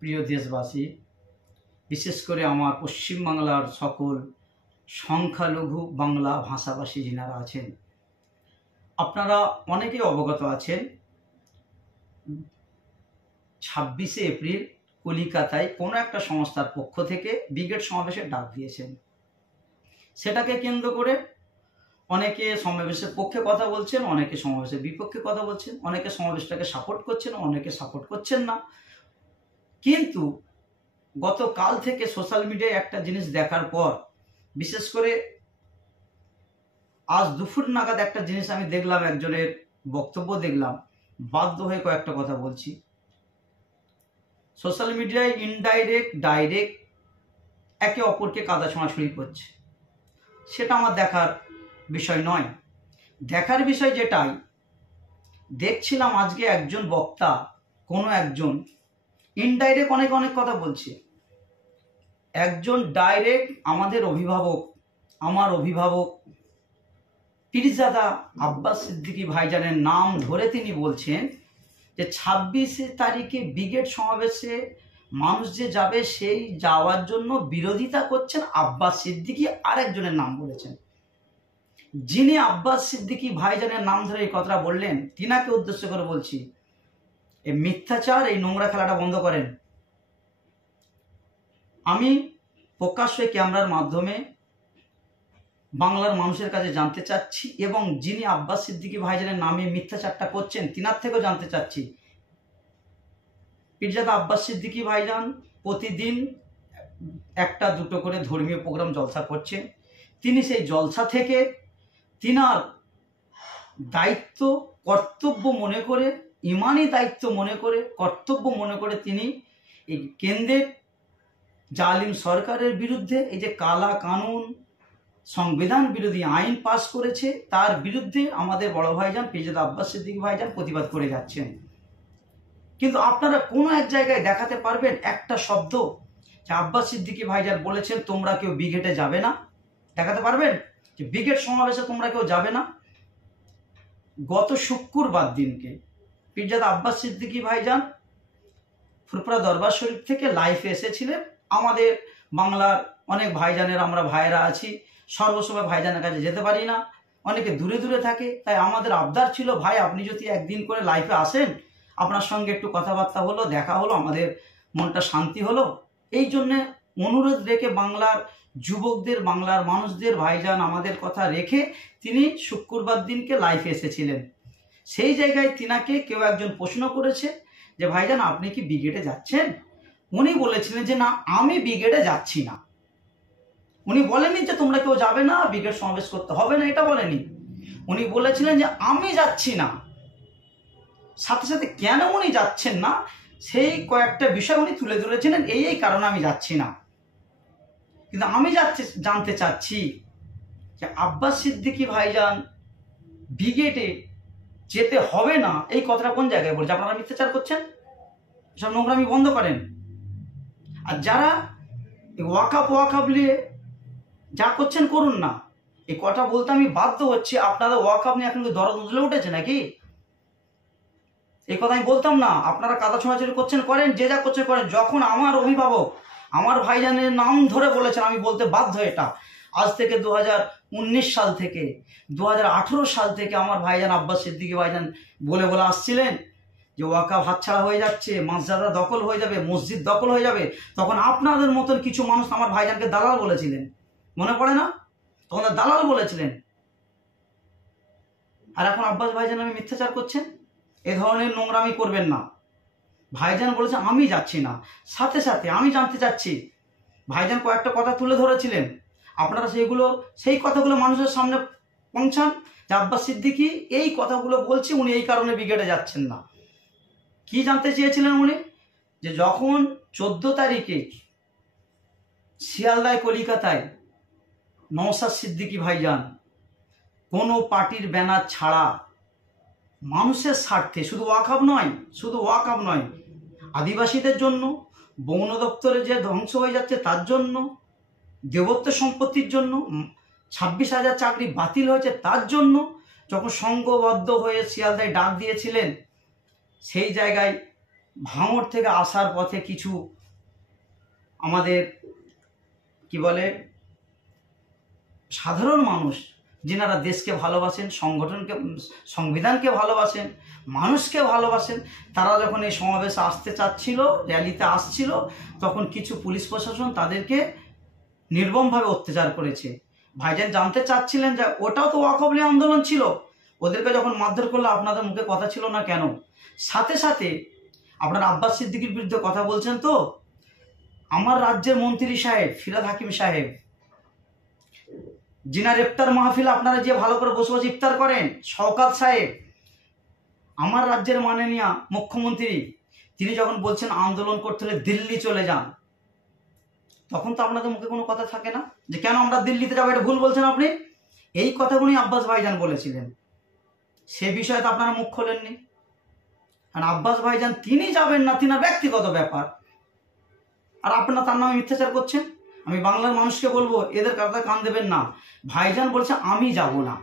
প্রিয় দেশবাসী, বিশেষ করে আমার পশ্চিমবাংলার সকল সংখ্যালঘু বাংলা ভাষাভাষী যিনারা আছেন, আপনারা অনেকেই অবগত আছেন 26শে এপ্রিল কলিকাতায় কোনো একটা সংস্থার পক্ষ থেকে ব্রিগেড সমাবেশের ডাক দিয়েছেন। সেটাকে কেন্দ্র করে অনেকে সমাবেশের পক্ষে কথা বলছেন, অনেকে সমাবেশের বিপক্ষে কথা বলছেন, অনেকে সমাবেশটাকে সাপোর্ট করছেন, অনেকে সাপোর্ট করছেন না। কিন্তু গতকাল থেকে সোশ্যাল মিডিয়ায় একটা জিনিস দেখার পর, বিশেষ করে আজ দুপুর নাগাদ একটা জিনিস আমি দেখলাম, একজনের বক্তব্য দেখলাম, বাধ্য হয়ে কয়েকটা কথা বলছি। সোশ্যাল মিডিয়ায় ইনডাইরেক্ট ডাইরেক্ট একে অপরকে কাদা ছোঁড়াছুড়ি করছে, সেটা আমার দেখার বিষয় নয়। দেখার বিষয় যেটাই দেখছিলাম, আজকে একজন বক্তা কোনো একজন ইনডাইরেক্ট অনেক কথা বলছে। একজন ডাইরেক্ট আমাদের অভিভাবক, আমার অভিভাবক পীরজাদা আব্বাস সিদ্দিকী ভাইজানের নাম ধরে তিনি বলছেন যে 26শে তারিখে ব্রিগেড সমাবেশে মানুষ যে যাবে, সেই যাওয়ার জন্য বিরোধিতা করছেন আব্বাস সিদ্দিকী। আরেকজনের নাম বলেছেন, যিনি আব্বাস সিদ্দিকী ভাইজানের নাম ধরে এই কথাটা বললেন, তিনাকে উদ্দেশ্য করে বলছি, এই মিথ্যাচার, এই নোংরা খেলাটা বন্ধ করেন। আমি প্রকাশ্যে ক্যামেরার মাধ্যমে বাংলার মানুষের কাছে জানতে চাচ্ছি, এবং যিনি আব্বাস সিদ্দিকী ভাইজানের নামে মিথ্যাচারটা করছেন তিনার থেকেও জানতে চাচ্ছি। পীরজাদা আব্বাস সিদ্দিকী ভাইজান প্রতিদিন একটা দুটো করে ধর্মীয় প্রোগ্রাম জলসা করছেন। তিনি সেই জলসা থেকে তিনার দায়িত্ব কর্তব্য মনে করে, ইমানি দায়িত্ব মনে করে, কর্তব্য মনে করে তিনি এই কেন্দ্রের জালিম সরকারের বিরুদ্ধে, এই যে কালা কানুন, সংবিধান বিরোধী আইন পাস করেছে, তার বিরুদ্ধে আমাদের বড় ভাইজান পীরজাদা আব্বাস সিদ্দিকী ভাইজান প্রতিবাদ করে যাচ্ছেন। কিন্তু আপনারা কোনো এক জায়গায় দেখাতে পারবেন একটা শব্দ যে আব্বাস সিদ্দিকী ভাইজান বলেছেন তোমরা কেউ ব্রিগেডে যাবে না? দেখাতে পারবেন যে ব্রিগেড সমাবেশে তোমরা কেউ যাবে না? গত শুক্রবার দিনকে পীরজাদা আব্বাস সিদ্দিকী ভাইজান ফুরফুরা দরবার শরীফ থেকে লাইভে এসেছিলেন। আমাদের বাংলার অনেক ভাইজানের, আমরা ভাইয়েরা আছি, সর্বসময় ভাইজানের কাছে যেতে পারি না, অনেকে দূরে দূরে থাকে। তাই আমাদের আবদার ছিল, ভাই আপনি যদি একদিন করে লাইভে আসেন, আপনার সঙ্গে একটু কথাবার্তা হলো, দেখা হলো, আমাদের মনটা শান্তি হলো। এই জন্যে অনুরোধ রেখে বাংলার যুবকদের, বাংলার মানুষদের ভাইজান আমাদের কথা রেখে তিনি শুক্রবার দিনকে লাইভে এসেছিলেন। সেই জায়গায় তিনাকে কেউ একজন প্রশ্ন করেছে যে ভাইজান আপনি কি ব্রিগেডে যাচ্ছেন? উনি বলেছিলেন যে না, আমি ব্রিগেডে যাচ্ছি না। উনি বলেননি যে তোমরা কেউ যাবে না, ব্রিগেড সমাবেশ করতে হবে না, এটা বলেনি। উনি বলেছিলেন যে আমি যাচ্ছি না। সাথে সাথে কেন উনি যাচ্ছেন না সেই কয়েকটা বিষয় উনি তুলে ধরেছিলেন, এই কারণে আমি যাচ্ছি না। কিন্তু আমি জানতে চাচ্ছি যে আব্বাস সিদ্দিকী ভাইজান ব্রিগেডে যেতে হবে না, এই কথাটা কোন জায়গায় বলছে? আপনারা মিথ্যাচার করছেন, সব নোংরামি বন্ধ করেন। আর যারা ওয়াকাফ নিয়ে যা করছেন করুন না, এই কথা বলতে আমি বাধ্য হচ্ছি। আপনারা ওয়াকাফ নিয়ে এখন কি দরদ উজলে উঠেছে নাকি? এই কথা আমি বলতাম না। আপনারা কাদা ছোঁড়াছুড়ি করছেন, করেন, যে যা করছেন করেন। যখন আমার অভিভাবক, আমার ভাইজানের নাম ধরে বলেছেন, আমি বলতে বাধ্য। এটা আজ থেকে 2019 সাল থেকে 2018 সাল থেকে আমার ভাইজান আব্বাস সিদ্দিকী ভাইজান বলে আসছিলেন যে ওয়াকাফ হাতছাড়া হয়ে যাচ্ছে, মাসজাদা দখল হয়ে যাবে, মসজিদ দখল হয়ে যাবে। তখন আপনাদের মতন কিছু মানুষ আমার ভাইজানকে দালাল বলেছিলেন, মনে পড়ে না? তখন দালাল বলেছিলেন। আর এখন আব্বাস ভাইজান আমি মিথ্যাচার করছেন। এ ধরনের নোংরামি করবেন না। ভাইজান বলেছে আমি যাচ্ছি না। সাথে সাথে আমি জানতে চাচ্ছি, ভাইজান কয়েকটা কথা তুলে ধরেছিলেন, আপনারা সেই কথাগুলো মানুষের সামনে পৌঁছান যে আব্বাস সিদ্দিকী এই কথাগুলো বলছে, উনি এই কারণে ব্রিগেডে যাচ্ছেন না। কি জানতে চেয়েছিলেন উনি? যে যখন 14 তারিখে শিয়ালদায় কলিকাতায় নওশাদ সিদ্দিকী ভাইজান কোনো পার্টির ব্যানার ছাড়া মানুষের স্বার্থে, শুধু ওয়াকাফ নয়, আদিবাসীদের জন্য, বন দপ্তরে যে ধ্বংস হয়ে যাচ্ছে তার জন্য, দেবত্ব সম্পত্তির জন্য, 26,000 চাকরি বাতিল হয়েছে তার জন্য, যখন সংঘবদ্ধ হয়ে শিয়ালদায় ডাক দিয়েছিলেন, সেই জায়গায় ভাঙড় থেকে আসার পথে কিছু আমাদের কি বলে সাধারণ মানুষ, যিনারা দেশকে ভালোবাসেন, সংবিধানকে ভালোবাসেন, মানুষকে ভালোবাসেন, তারা যখন এই সমাবেশে আসতে চাচ্ছিল, র্যালিতে আসছিল, তখন কিছু পুলিশ প্রশাসন তাদেরকে নির্মমভাবে অত্যাচার করেছে। ভাইজান জানতে চাচ্ছিলেন যে ওটাও তো ওয়াকফ আন্দোলন ছিল, ওদেরকে যখন মারধর করলো আপনাদের মুখে কথা ছিল না কেন? সাথে সাথে আপনার আব্বাস সিদ্দিকীর বিরুদ্ধে কথা বলছেন তো, আমার রাজ্যের মন্ত্রী সাহেব ফিরহাদ হাকিম সাহেব, যিনার ইফতার মাহফিল আপনারা যে ভালো করে বসে বসে ইফতার করেন, শওকত সাহেব, আমার রাজ্যের মাননীয় মুখ্যমন্ত্রী, তিনি যখন বলছেন আন্দোলন করতে হলে দিল্লি চলে যান, তখন তো আপনাদের মুখে কোনো কথা থাকে না যে কেন আমরা দিল্লিতে যাবো, এটা ভুল বলছেন আপনি। এই কথাগুলি আব্বাস ভাইজান বলেছিলেন, সে বিষয়ে তো আপনারা মুখ খোলেননি। আর আব্বাস ভাইজান তিনি যাবেন না, তিনার ব্যক্তিগত ব্যাপার, আর আপনারা তার নামে মিথ্যাচার করছেন। আমি বাংলার মানুষকে বলবো এদের কথা কান দেবেন না। ভাইজান বলছে আমি যাব না,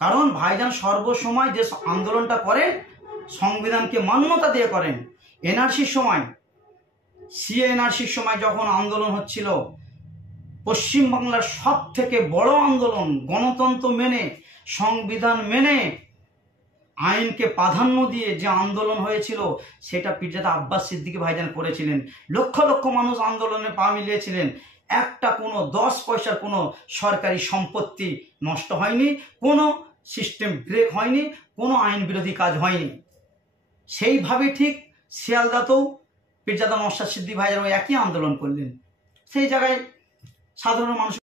কারণ ভাইজান সর্বসময় যে আন্দোলনটা করেন সংবিধানকে মান্যতা দিয়ে করেন। এনআরসির সময়, সিএনআরসির সময় যখন আন্দোলন হচ্ছিল, পশ্চিমবাংলার সব থেকে বড় আন্দোলন, গণতন্ত্র মেনে, সংবিধান মেনে, আইনকে প্রাধান্য দিয়ে যে আন্দোলন হয়েছিল, সেটা পীরজাদা আব্বাস সিদ্দিকী ভাইজান করেছিলেন। লক্ষ লক্ষ মানুষ আন্দোলনে পা মিলিয়েছিলেন। একটা কোনো 10 পয়সার কোনো সরকারি সম্পত্তি নষ্ট হয়নি, কোনো সিস্টেম ব্রেক হয়নি, কোনো আইন বিরোধী কাজ হয়নি। সেইভাবে ঠিক শিয়ালদাতেও পীরজাদা নওশাদ সিদ্দিকী ভাইজান ওই একই আন্দোলন করলেন। সেই জায়গায় সাধারণ মানুষ